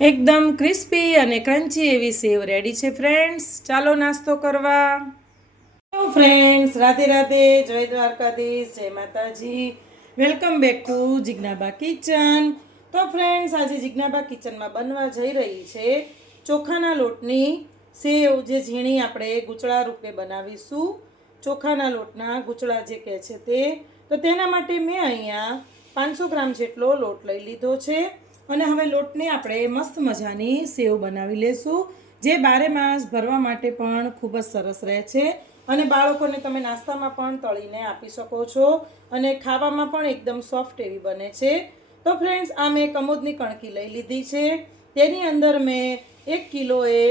એકદમ ક્રિસ્પી અને ક્રન્ચી એવી સેવ રેડી છે ફ્રેન્ડ્સ. ચાલો નાસ્તો કરવા. હેલો ફ્રેન્ડ્સ, રાધે રાધે, જય દ્વારકાધીશ, જય માતાજી. Welcome back to Jignaba kitchen. તો ફ્રેન્ડ્સ, આજે જિજ્ઞાબા કિચનમાં બનવા જઈ રહી છે ચોખાના લોટની સેવ, જે ઝીણી આપણે ગુચળા રૂપે બનાવીશું. ચોખાના લોટના ગુચળા જે કહે છે તે. તો તેના માટે મેં અહીંયા 500 ગ્રામ જેટલો લોટ લઈ લીધો છે. અને હવે લોટની આપણે મસ્ત મજાની સેવ બનાવી લેશું, જે 12 માસ ભરવા માટે પણ ખૂબ જ સરસ રહે છે. અને બાળકોને તમે નાસ્તામાં પણ તળીને આપી શકો છો અને ખાવામાં પણ એકદમ સોફ્ટ એવી બને છે. તો ફ્રેન્ડ્સ, આ મેં કમોદની કણકી લઈ લીધી છે. તેની અંદર મેં 1 કિલોએ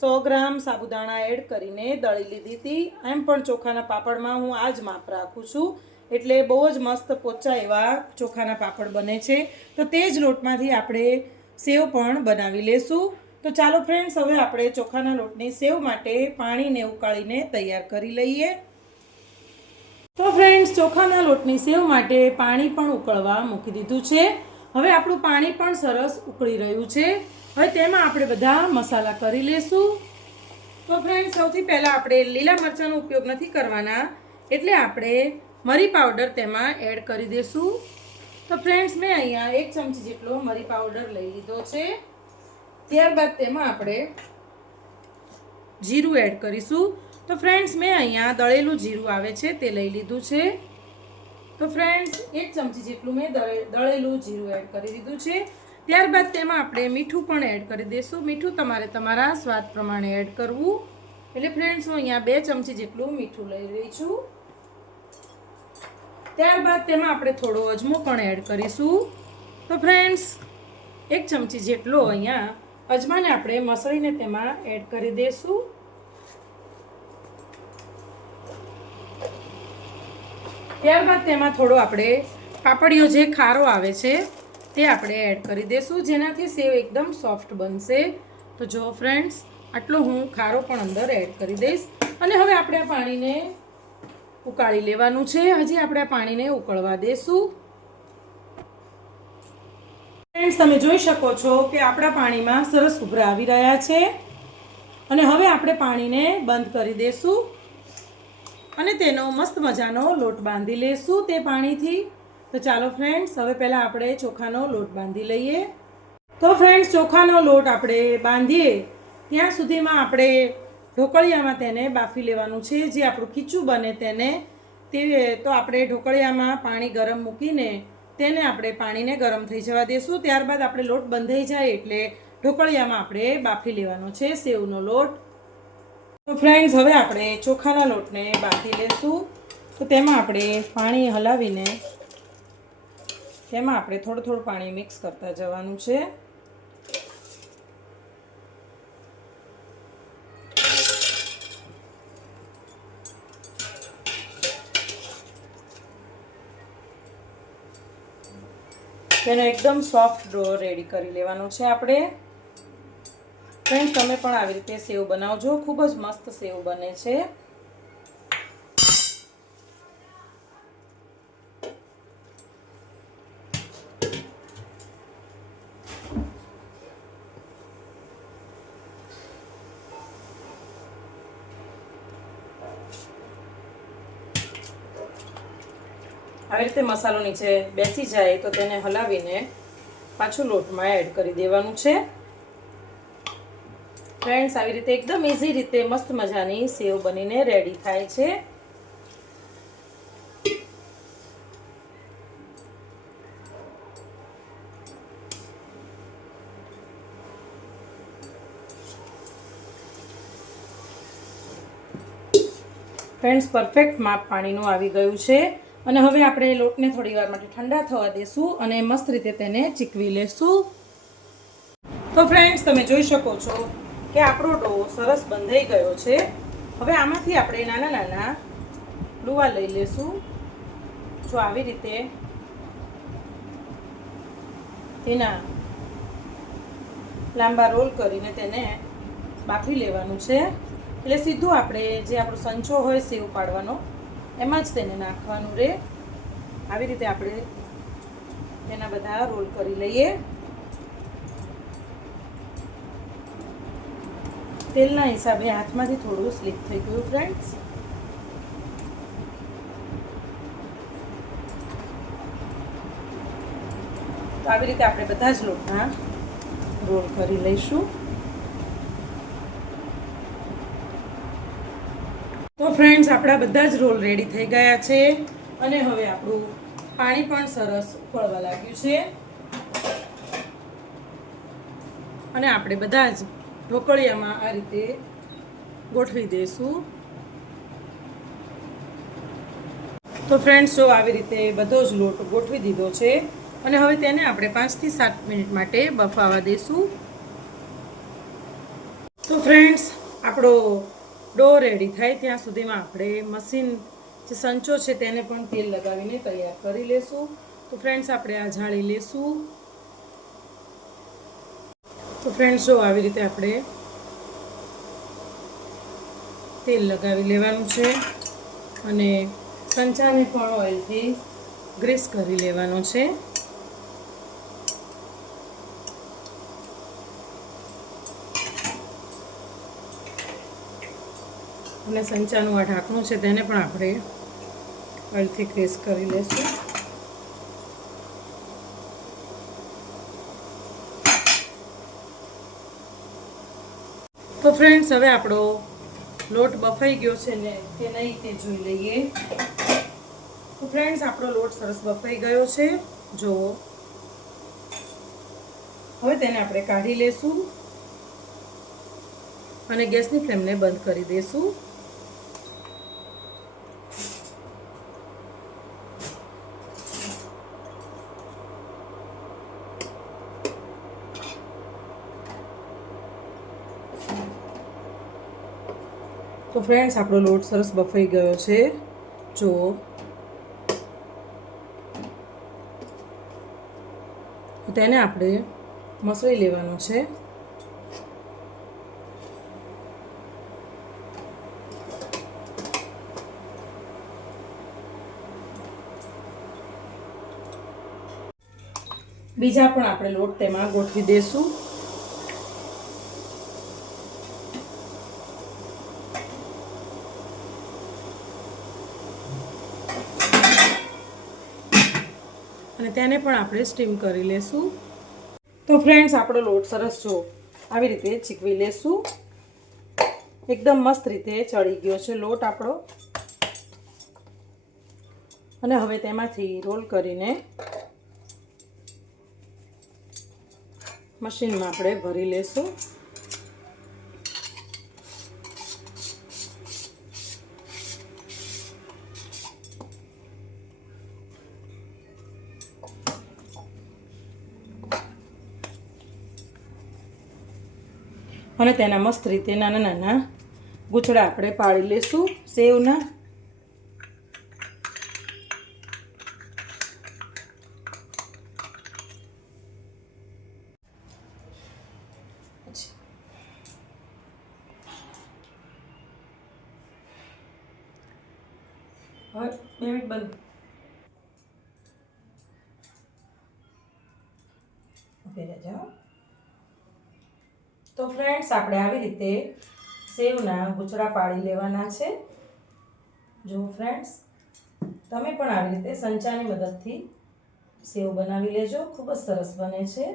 100 ગ્રામ સાબુદાણા એડ કરીને દળી લીધી હતી. એમ પણ ચોખાના પાપડમાં હું આ જ માપ રાખું છું, એટલે બહુ જ મસ્ત પોચા એવા ચોખાના પાપડ બને છે. તો તે જ લોટમાંથી આપણે સેવ પણ બનાવી લેશું. તો ચાલો ફ્રેન્ડ્સ, હવે આપણે ચોખાના લોટની સેવ માટે પાણીને ઉકાળીને તૈયાર કરી લઈએ. તો ફ્રેન્ડ્સ, ચોખાના લોટની સેવ માટે પાણી પણ ઉકળવા મૂકી દીધું છે. હવે આપણું પાણી પણ સરસ ઉકળી રહ્યું છે. હવે તેમાં આપણે બધા મસાલા કરી લેશું. તો ફ્રેન્ડ્સ, સૌથી પહેલાં આપણે લીલા મરચાંનો ઉપયોગ નથી કરવાના, એટલે આપણે મરી પાવડર તેમાં એડ કરી દઈશું. તો ફ્રેન્ડ્સ, મેં અહીંયા 1 ચમચી જેટલો મરી પાવડર લઈ લીધો છે. ત્યારબાદ તેમાં આપણે જીરું એડ કરીશું. તો ફ્રેન્ડ્સ, મેં અહીંયા દળેલું જીરું આવે છે તે લઈ લીધું છે. તો ફ્રેન્ડ્સ, 1 ચમચી જેટલું મેં દળેલું જીરું એડ કરી દીધું છે. ત્યારબાદ તેમાં આપણે મીઠું પણ એડ કરી દઈશું. મીઠું તમારે તમારા સ્વાદ પ્રમાણે એડ કરવું. એટલે ફ્રેન્ડ્સ, હું અહીંયા 2 ચમચી જેટલું મીઠું લઈ રહી છું. ત્યારબાદ તેમાં આપણે થોડો અજમો પણ એડ કરીશું. તો ફ્રેન્ડ્સ, 1 ચમચી જેટલો અહીંયા અજમાને આપણે મસળીને તેમાં એડ કરી દઈશું. ત્યારબાદ તેમાં થોડો આપણે પાપડીઓ જે ખારો આવે છે તે આપણે એડ કરી દઈશું, જેનાથી સેવ એકદમ સોફ્ટ બનશે. તો જો ફ્રેન્ડ્સ, આટલો હું ખારો પણ અંદર એડ કરી દઈશ. અને હવે આપણે આ પાણીને ઉકાળી લેવાનું છે. હજી આપણે આ પાણીને ઉકળવા દઈશું. ફ્રેન્ડ્સ, તમે જોઈ શકો છો કે આપણા પાણીમાં સરસ ઉભરા આવી રહ્યા છે. અને હવે આપણે પાણીને બંધ કરી દઈશું અને તેનો મસ્ત મજાનો લોટ બાંધી લેશું તે પાણીથી. તો ચાલો ફ્રેન્ડ્સ, હવે પહેલાં આપણે ચોખાનો લોટ બાંધી લઈએ. તો ફ્રેન્ડ્સ, ચોખાનો લોટ આપણે બાંધીએ ત્યાં સુધીમાં આપણે ઢોકળિયામાં તેને બાફી લેવાનું છે. જે આપણું ખીચું બને તેને તો આપણે ઢોકળિયામાં પાણી ગરમ મૂકીને તેને આપણે પાણીને ગરમ થઈ જવા દઈશું. ત્યારબાદ આપણે લોટ બંધાઈ જાય એટલે ઢોકળિયામાં આપણે બાફી લેવાનો છે સેવનો લોટ. તો ફ્રેન્ડ્સ, હવે આપણે ચોખાના લોટને બાફી લેશું. તો તેમાં આપણે પાણી હલાવીને તેમાં આપણે થોડું થોડું પાણી મિક્સ કરતા જવાનું છે. તેનો એકદમ સોફ્ટ ડો રેડી કરી લેવાનો છે આપણે. ફ્રેન્ડ્સ, તમે પણ આવી રીતે સેવ બનાવજો, ખૂબ જ મસ્ત સેવ બને છે. આવી રીતે મસાલો નીચે બેસી જાય તો તેને હલાવીને પાછું લોટમાં એડ કરી દેવાનું છે. ફ્રેન્ડ્સ, આવી રીતે એકદમ ઇઝી રીતે મસ્ત મજાની સેવ બનીને રેડી થાય છે. ફ્રેન્ડ્સ, પરફેક્ટ માપ પાણીનું આવી ગયું છે. અને હવે આપણે લોટને થોડી વાર માટે ઠંડા થવા દેશું અને મસ્ત રીતે તેને ચીકવી લેશું. તો ફ્રેન્ડ્સ, તમે જોઈ શકો છો કે આપણો ડો સરસ બંધાઈ ગયો છે. હવે આમાંથી આપણે નાના નાના લુવા લઈ લેશું. જો આવી રીતે તેના લાંબા રોલ કરીને તેને બાફી લેવાનું છે. એટલે સીધું આપણે જે આપણો સંચો હોય સેવ પાડવાનો એમાં જ તેને નાખવાનું રહે. આવી રીતે આપણે તેના બધા રોલ કરી લઈએ. તેલના હિસાબે હાથમાંથી થોડું સ્લીપ થઈ ગયું ફ્રેન્ડ્સ. તો આવી રીતે આપણે બધા જ લોટના રોલ કરી લઈશું. તો ફ્રેન્ડ્સ આપણા બધા જ રોલ રેડી થઈ ગયા છે અને હવે આપણું પાણી પણ સરસ ઉકળવા લાગ્યું છે અને આપણે બધા જ ઢોકળિયામાં આ રીતે ગોઠવી દઈશું. તો ફ્રેન્ડ્સ જો આવી રીતે બધો જ લોટ ગોઠવી દીધો છે અને હવે તેને આપણે 5 થી 7 મિનિટ માટે બફાવા દઈશું. તો ફ્રેન્ડ્સ આપણો ડો રેડી થાય ત્યાં સુધીમાં આપણે મશીન જે સંચો છે તેને પણ તેલ લગાવીને તૈયાર કરી લેશું. તો ફ્રેન્ડ્સ આપણે આ જાળી લેશું. તો ફ્રેન્ડ્સ જો આવી રીતે આપણે તેલ લગાવી લેવાનું છે અને સંચાને પણ ઓઇલથી ગ્રીસ કરી લેવાનો છે. અને સંચાનું આ ઢાંકણું છે તેને પણ આપણે ઓઇલથી ગ્રીસ કરી લેશું. તો ફ્રેન્ડ્સ હવે આપણો લોટ બફાઈ ગયો છે ને કે નહીં તે જોઈ લઈએ. તો ફ્રેન્ડ્સ આપણો લોટ સરસ બફાઈ ગયો છે. જુઓ, હવે તેને આપણે કાઢી લેશું અને ગેસની ફ્લેમને બંધ કરી દઈશું. તો ફ્રેન્ડ્સ આપણો લોટ સરસ બફાઈ ગયો છે. જુઓ, તેને આપણે મસળી લેવાનો છે. બીજા પણ આપણે લોટ તેમાં ગોઠવી દઈશું. અને તેને પણ આપણે સ્ટીમ કરી લેશું. તો ફ્રેન્ડ્સ આપણો લોટ સરસ જો આવી રીતે ચીકવી લેશું. એકદમ મસ્ત રીતે ચડી ગયો છે લોટ આપણો. અને હવે તેમાંથી રોલ કરીને મશીનમાં આપણે ભરી લેશું. અને તેના મસ્ત રીતે નાના નાના ગૂંચળા આપણે પાડી લેશું સેવના. હવે 2 મિનિટ બંધ. તો ફ્રેન્ડ્સ આપણે આવી રીતે સેવના ગૂંચળા પાડી લેવાના છે. જો ફ્રેન્ડ્સ, તમે પણ આવી રીતે સંચાની મદદથી સેવ બનાવી લેજો. ખૂબ જ સરસ બને છે.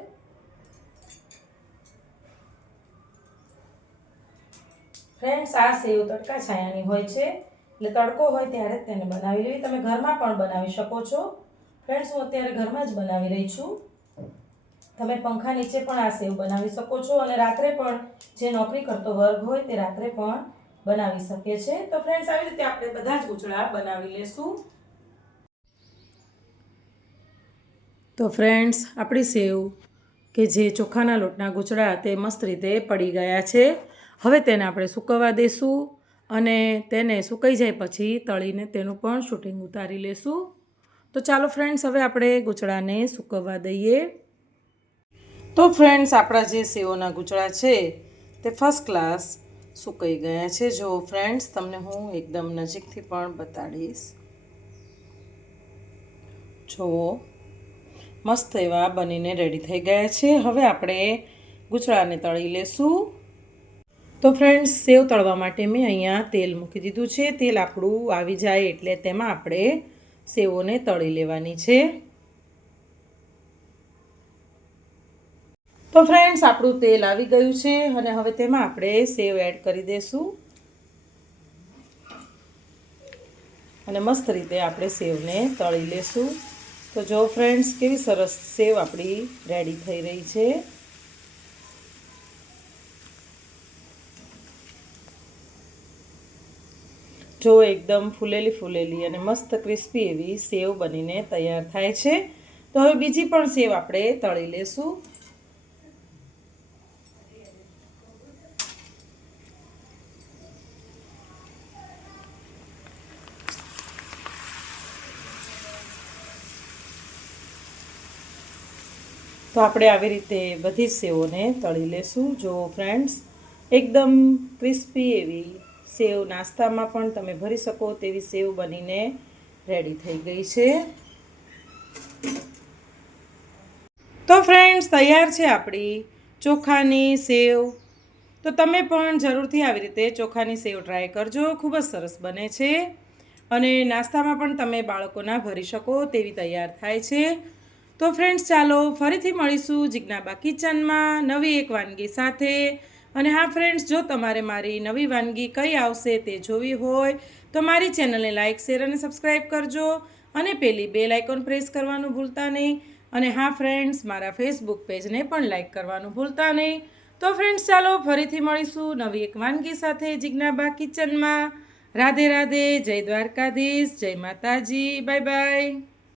ફ્રેન્ડ્સ, આ સેવ તડકા છાયાની હોય છે, એટલે તડકો હોય ત્યારે જ તેને બનાવી લેવી. તમે ઘરમાં પણ બનાવી શકો છો. ફ્રેન્ડ્સ, હું અત્યારે ઘરમાં જ બનાવી રહી છું. તમે પંખા નીચે પણ આ સેવ બનાવી શકો છો અને રાત્રે પણ જે નોકરી કરતો વર્ગ હોય તે રાત્રે પણ બનાવી શકે છે. તો ફ્રેન્ડ્સ, આવી રીતે આપણે બધા જ ગૂંચળા બનાવી લેશું. તો ફ્રેન્ડ્સ, આપણી સેવ કે જે ચોખાના લોટના ગૂંચળા તે મસ્ત રીતે પડી ગયા છે. હવે તેને આપણે સૂકવવા દઈશું અને તેને સુકાઈ જાય પછી તળીને તેનું પણ શૂટિંગ ઉતારી લેશું. તો ચાલો ફ્રેન્ડ્સ, હવે આપણે ગૂંચળાને સૂકવવા દઈએ. તો ફ્રેન્ડ્સ, આપણા જે સેવોના ગૂંચળા છે તે ફર્સ્ટ ક્લાસ સુકાઈ ગયા છે. જો ફ્રેન્ડ્સ, તમને હું એકદમ નજીકથી પણ બતાડીશ. જુઓ, મસ્ત એવા બનીને રેડી થઈ ગયા છે. હવે આપણે ગૂંચળાને તળી લેશું. તો ફ્રેન્ડ્સ, સેવ તળવા માટે મેં અહીંયા તેલ મૂકી દીધું છે. તેલ આપણું આવી જાય એટલે તેમાં આપણે સેવોને તળી લેવાની છે. તો ફ્રેન્ડ્સ, આપણું તેલ આવી ગયું છે અને હવે તેમાં આપણે સેવ એડ કરી દઈશું અને મસ્ત રીતે આપણે સેવને તળી લેશું. તો જો ફ્રેન્ડ્સ, કેવી સરસ સેવ આપણી રેડી થઈ રહી છે. જો એકદમ ફૂલેલી અને મસ્ત ક્રિસ્પી એવી સેવ બનીને તૈયાર થાય છે. તો હવે બીજી પણ સેવ આપણે તળી લેશું. તો આપણે આવી રીતે બધી જ સેવોને તળી લેશું. જો ફ્રેન્ડ્સ, એકદમ ક્રિસ્પી એવી સેવ નાસ્તામાં પણ તમે ભરી શકો તેવી સેવ બનીને રેડી થઈ ગઈ છે. તો ફ્રેન્ડ્સ, તૈયાર છે આપણી ચોખાની સેવ. તો તમે પણ જરૂરથી આવી રીતે ચોખાની સેવ ટ્રાય કરજો. ખૂબ જ સરસ બને છે અને નાસ્તામાં પણ તમે બાળકોના ભરી શકો તેવી તૈયાર થાય છે. તો ફ્રેન્ડ્સ, ચાલો ફરીથી મળીશું જિજ્ઞાબા કિચનમાં નવી એક વાનગી સાથે. અને હા ફ્રેન્ડ્સ, જો તમારે મારી નવી વાનગી કઈ આવશે તે જોવી હોય તો મારી ચેનલને લાઇક, શેર અને સબસ્ક્રાઈબ કરજો અને પેલી બેલ આઇકોન પ્રેસ કરવાનું ભૂલતા નહીં. અને હા ફ્રેન્ડ્સ, મારા ફેસબુક પેજને પણ લાઇક કરવાનું ભૂલતા નહીં. તો ફ્રેન્ડ્સ, ચાલો ફરીથી મળીશું નવી એક વાનગી સાથે જિજ્ઞાબા કિચનમાં. રાધે રાધે, જય દ્વારકાધીશ, જય માતાજી, બાય બાય.